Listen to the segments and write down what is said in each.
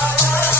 Yeah.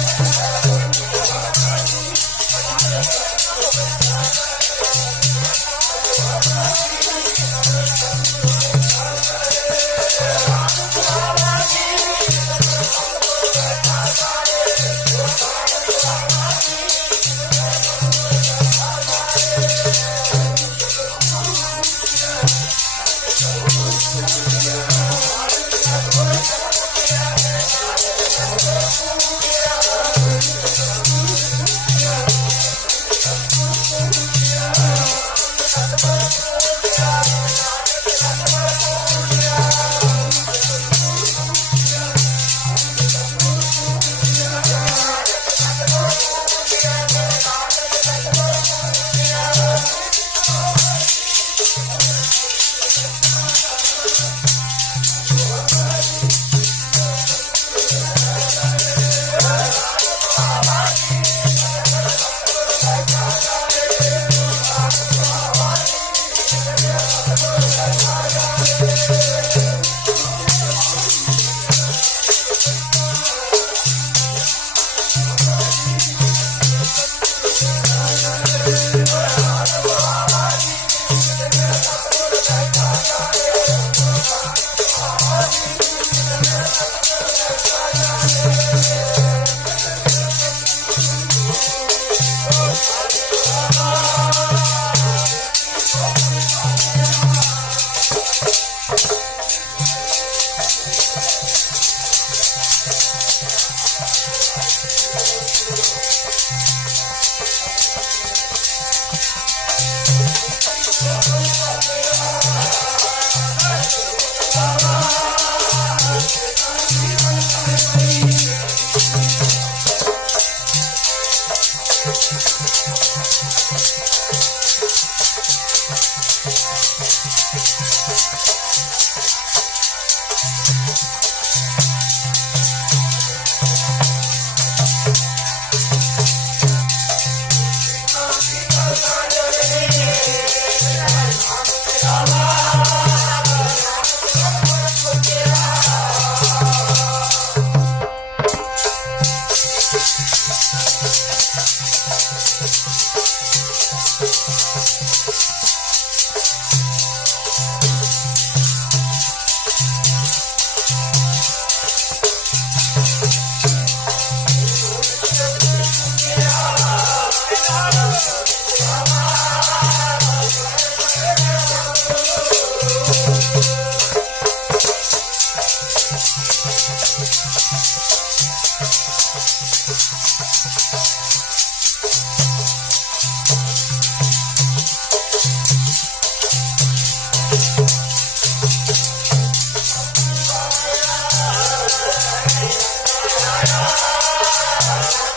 Bye.